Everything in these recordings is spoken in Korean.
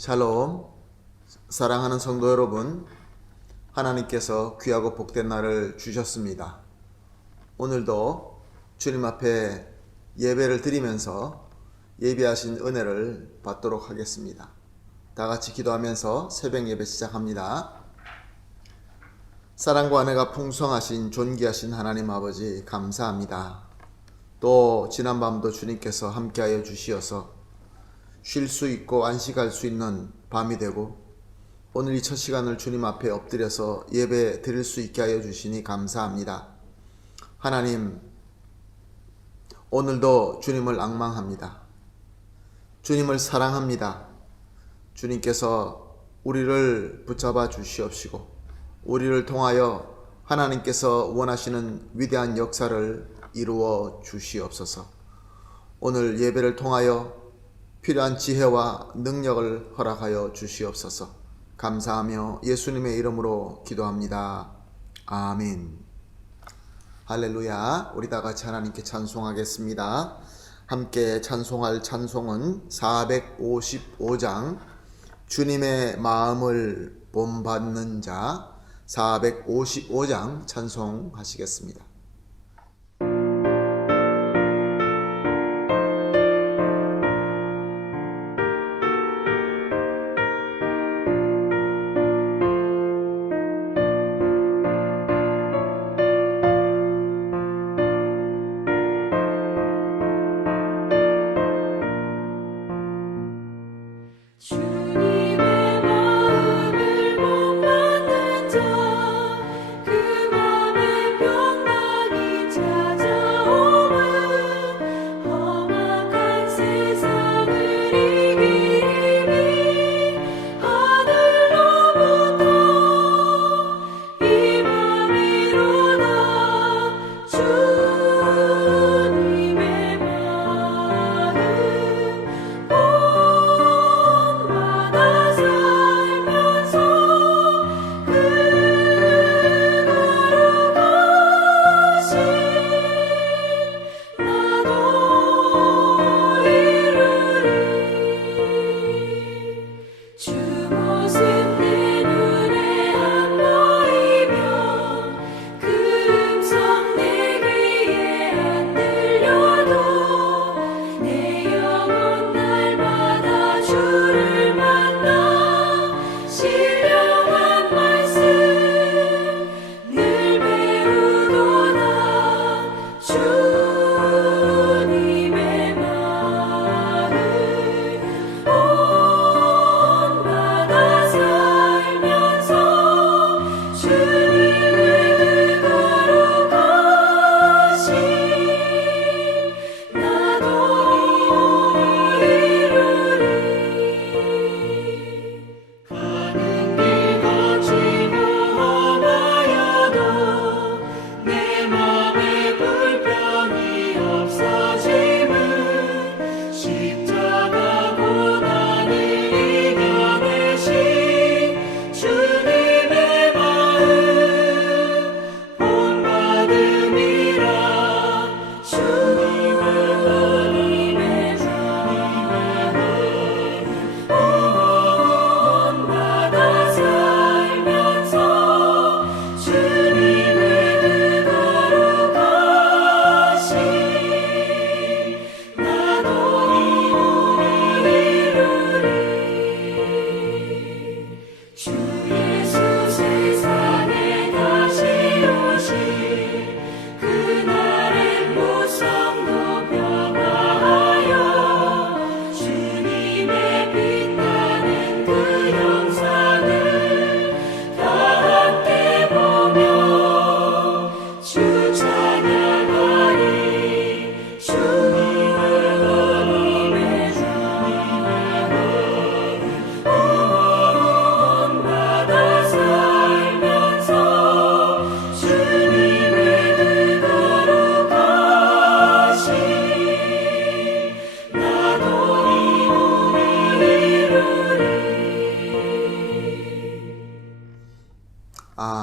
샬롬, 사랑하는 성도 여러분, 하나님께서 귀하고 복된 날을 주셨습니다. 오늘도 주님 앞에 예배를 드리면서 예비하신 은혜를 받도록 하겠습니다. 다 같이 기도하면서 새벽 예배 시작합니다. 사랑과 은혜가 풍성하신 존귀하신 하나님 아버지 감사합니다. 또 지난밤도 주님께서 함께하여 주시어서 쉴 수 있고 안식할 수 있는 밤이 되고 오늘 이 첫 시간을 주님 앞에 엎드려서 예배 드릴 수 있게 하여 주시니 감사합니다. 하나님, 오늘도 주님을 앙망합니다. 주님을 사랑합니다. 주님께서 우리를 붙잡아 주시옵시고 우리를 통하여 하나님께서 원하시는 위대한 역사를 이루어 주시옵소서. 오늘 예배를 통하여 필요한 지혜와 능력을 허락하여 주시옵소서. 감사하며 예수님의 이름으로 기도합니다. 아멘. 할렐루야. 우리 다 같이 하나님께 찬송하겠습니다. 함께 찬송할 찬송은 455장 주님의 마음을 본받는 자 455장 찬송하시겠습니다.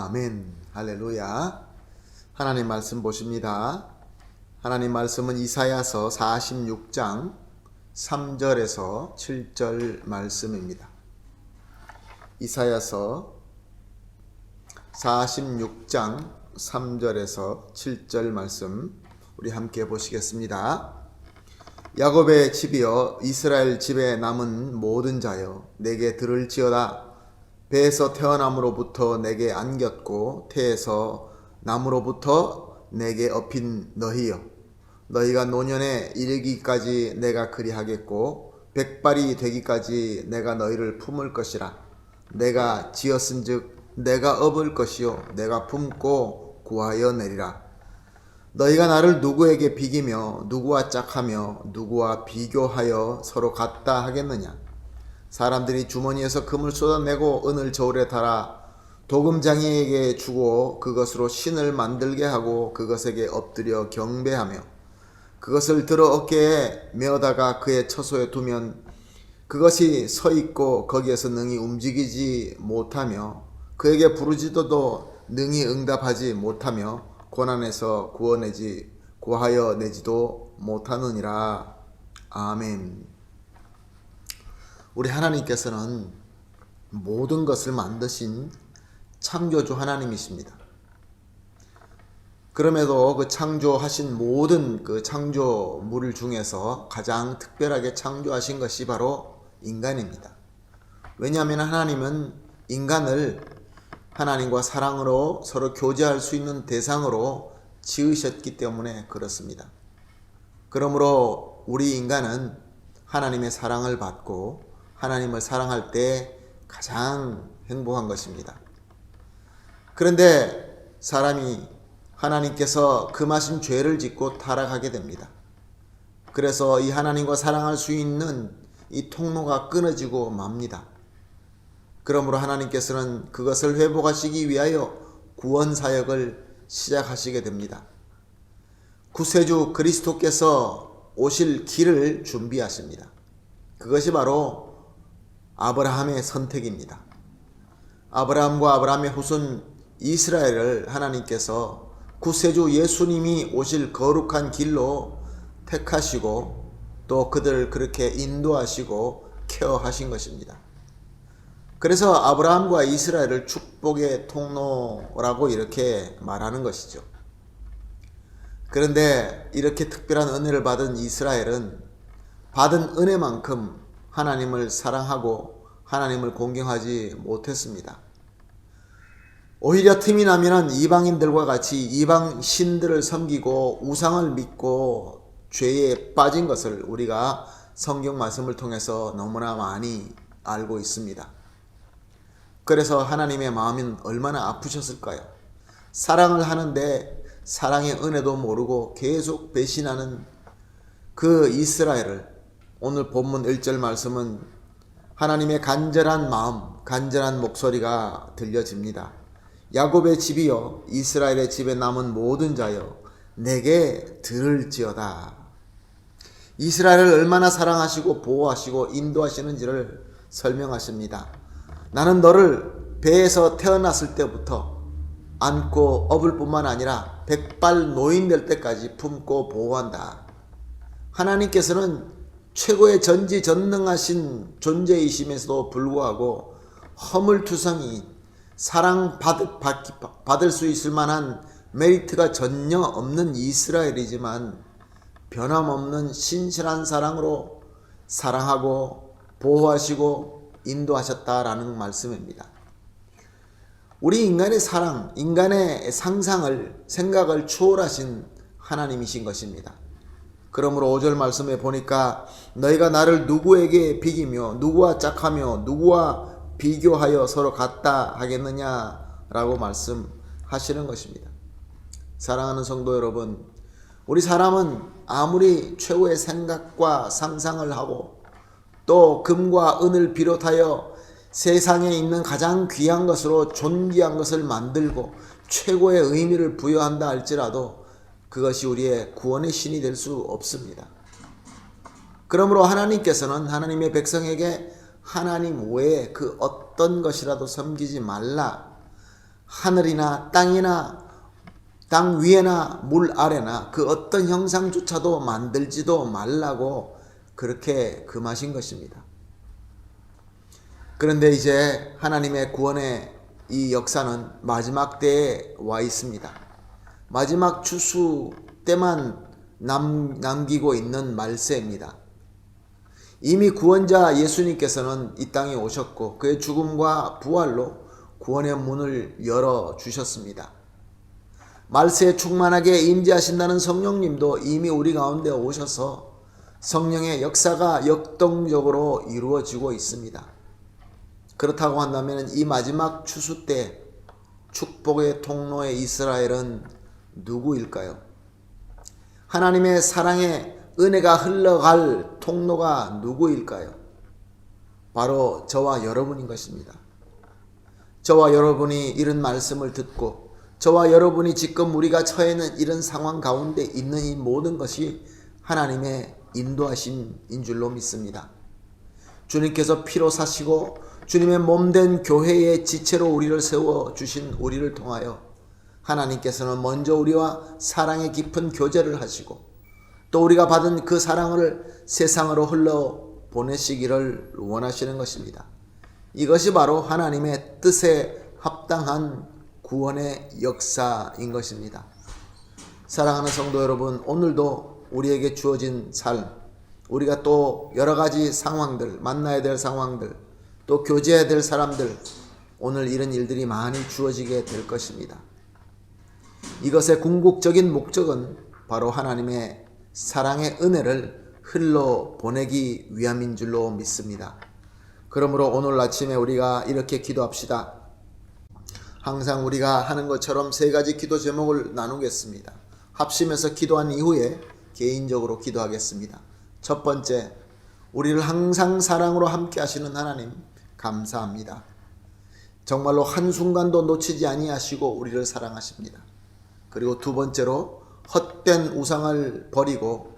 아멘. 할렐루야. 하나님 말씀 보십니다. 하나님 말씀은 이사야서 46장 3절에서 7절 말씀입니다. 이사야서 46장 3절에서 7절 말씀 우리 함께 보시겠습니다. 야곱의 집이여 이스라엘 집에 남은 모든 자여 내게 들을지어다. 배에서 태어남으로부터 내게 안겼고 태에서 남으로부터 내게 업힌 너희여, 너희가 노년에 이르기까지 내가 그리하겠고 백발이 되기까지 내가 너희를 품을 것이라. 내가 지었은즉 내가 업을 것이요 내가 품고 구하여 내리라. 너희가 나를 누구에게 비기며 누구와 짝하며 누구와 비교하여 서로 같다 하겠느냐. 사람들이 주머니에서 금을 쏟아내고 은을 저울에 달아 도금장이에게 주고 그것으로 신을 만들게 하고 그것에게 엎드려 경배하며 그것을 들어 어깨에 메어다가 그의 처소에 두면 그것이 서 있고 거기에서 능히 움직이지 못하며 그에게 부르짖어도 능히 응답하지 못하며 고난에서 구하여 내지도 못하느니라. 아멘. 우리 하나님께서는 모든 것을 만드신 창조주 하나님이십니다. 그럼에도 그 창조하신 모든 그 창조물 중에서 가장 특별하게 창조하신 것이 바로 인간입니다. 왜냐하면 하나님은 인간을 하나님과 사랑으로 서로 교제할 수 있는 대상으로 지으셨기 때문에 그렇습니다. 그러므로 우리 인간은 하나님의 사랑을 받고 하나님을 사랑할 때 가장 행복한 것입니다. 그런데 사람이 하나님께서 금하신 죄를 짓고 타락하게 됩니다. 그래서 이 하나님과 사랑할 수 있는 이 통로가 끊어지고 맙니다. 그러므로 하나님께서는 그것을 회복하시기 위하여 구원 사역을 시작하시게 됩니다. 구세주 그리스도께서 오실 길을 준비하십니다. 그것이 바로 아브라함의 선택입니다. 아브라함과 아브라함의 후손 이스라엘을 하나님께서 구세주 예수님이 오실 거룩한 길로 택하시고 또 그들을 그렇게 인도하시고 케어하신 것입니다. 그래서 아브라함과 이스라엘을 축복의 통로라고 이렇게 말하는 것이죠. 그런데 이렇게 특별한 은혜를 받은 이스라엘은 받은 은혜만큼 하나님을 사랑하고 하나님을 공경하지 못했습니다. 오히려 틈이 나면 이방인들과 같이 이방 신들을 섬기고 우상을 믿고 죄에 빠진 것을 우리가 성경 말씀을 통해서 너무나 많이 알고 있습니다. 그래서 하나님의 마음은 얼마나 아프셨을까요? 사랑을 하는데 사랑의 은혜도 모르고 계속 배신하는 그 이스라엘을 오늘 본문 1절 말씀은 하나님의 간절한 마음, 간절한 목소리가 들려집니다. 야곱의 집이여 이스라엘의 집에 남은 모든 자여 내게 들을지어다. 이스라엘을 얼마나 사랑하시고 보호하시고 인도하시는지를 설명하십니다. 나는 너를 배에서 태어났을 때부터 안고 업을 뿐만 아니라 백발 노인 될 때까지 품고 보호한다. 하나님께서는 최고의 전지전능하신 존재이심에서도 불구하고 허물투성이 사랑받을 수 있을 만한 메리트가 전혀 없는 이스라엘이지만 변함없는 신실한 사랑으로 사랑하고 보호하시고 인도하셨다라는 말씀입니다. 우리 인간의 사랑, 인간의 상상을, 생각을 초월하신 하나님이신 것입니다. 그러므로 5절 말씀에 보니까 너희가 나를 누구에게 비기며 누구와 짝하며 누구와 비교하여 서로 같다 하겠느냐라고 말씀하시는 것입니다. 사랑하는 성도 여러분, 우리 사람은 아무리 최고의 생각과 상상을 하고 또 금과 은을 비롯하여 세상에 있는 가장 귀한 것으로 존귀한 것을 만들고 최고의 의미를 부여한다 할지라도 그것이 우리의 구원의 신이 될 수 없습니다. 그러므로 하나님께서는 하나님의 백성에게 하나님 외에 그 어떤 것이라도 섬기지 말라. 하늘이나 땅이나 땅 위에나 물 아래나 그 어떤 형상조차도 만들지도 말라고 그렇게 금하신 것입니다. 그런데 이제 하나님의 구원의 이 역사는 마지막 때에 와 있습니다. 마지막 추수 때만 남기고 있는 말세입니다. 이미 구원자 예수님께서는 이 땅에 오셨고 그의 죽음과 부활로 구원의 문을 열어주셨습니다. 말세에 충만하게 임재하신다는 성령님도 이미 우리 가운데 오셔서 성령의 역사가 역동적으로 이루어지고 있습니다. 그렇다고 한다면 이 마지막 추수 때 축복의 통로의 이스라엘은 누구일까요? 하나님의 사랑의 은혜가 흘러갈 통로가 누구일까요? 바로 저와 여러분인 것입니다. 저와 여러분이 이런 말씀을 듣고 저와 여러분이 지금 우리가 처해 있는 이런 상황 가운데 있는 이 모든 것이 하나님의 인도하심인 줄로 믿습니다. 주님께서 피로 사시고 주님의 몸된 교회의 지체로 우리를 세워주신 우리를 통하여 하나님께서는 먼저 우리와 사랑의 깊은 교제를 하시고 또 우리가 받은 그 사랑을 세상으로 흘러 보내시기를 원하시는 것입니다. 이것이 바로 하나님의 뜻에 합당한 구원의 역사인 것입니다. 사랑하는 성도 여러분, 오늘도 우리에게 주어진 삶, 우리가 또 여러 가지 상황들, 만나야 될 상황들, 또 교제해야 될 사람들, 오늘 이런 일들이 많이 주어지게 될 것입니다. 이것의 궁극적인 목적은 바로 하나님의 사랑의 은혜를 흘러 보내기 위함인 줄로 믿습니다. 그러므로 오늘 아침에 우리가 이렇게 기도합시다. 항상 우리가 하는 것처럼 세 가지 기도 제목을 나누겠습니다. 합심해서 기도한 이후에 개인적으로 기도하겠습니다. 첫 번째, 우리를 항상 사랑으로 함께 하시는 하나님 감사합니다. 정말로 한순간도 놓치지 아니하시고 우리를 사랑하십니다. 그리고 두 번째로 헛된 우상을 버리고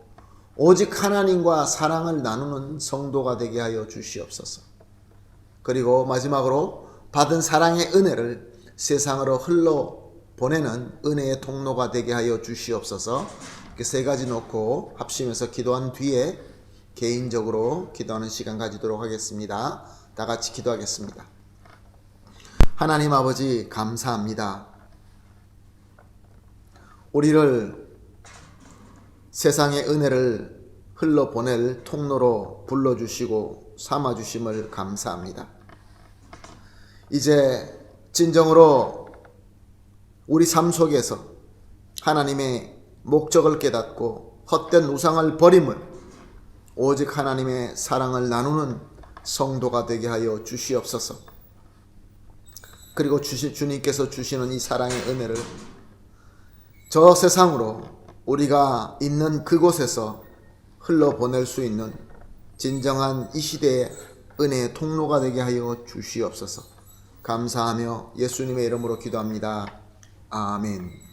오직 하나님과 사랑을 나누는 성도가 되게 하여 주시옵소서. 그리고 마지막으로 받은 사랑의 은혜를 세상으로 흘러 보내는 은혜의 통로가 되게 하여 주시옵소서. 이렇게 세 가지 놓고 합심해서 기도한 뒤에 개인적으로 기도하는 시간 가지도록 하겠습니다. 다 같이 기도하겠습니다. 하나님 아버지 감사합니다. 우리를 세상의 은혜를 흘러보낼 통로로 불러주시고 삼아주심을 감사합니다. 이제 진정으로 우리 삶 속에서 하나님의 목적을 깨닫고 헛된 우상을 버림을 오직 하나님의 사랑을 나누는 성도가 되게 하여 주시옵소서. 그리고 주님께서 주시는 이 사랑의 은혜를 저 세상으로 우리가 있는 그곳에서 흘러보낼 수 있는 진정한 이 시대의 은혜의 통로가 되게 하여 주시옵소서. 감사하며 예수님의 이름으로 기도합니다. 아멘.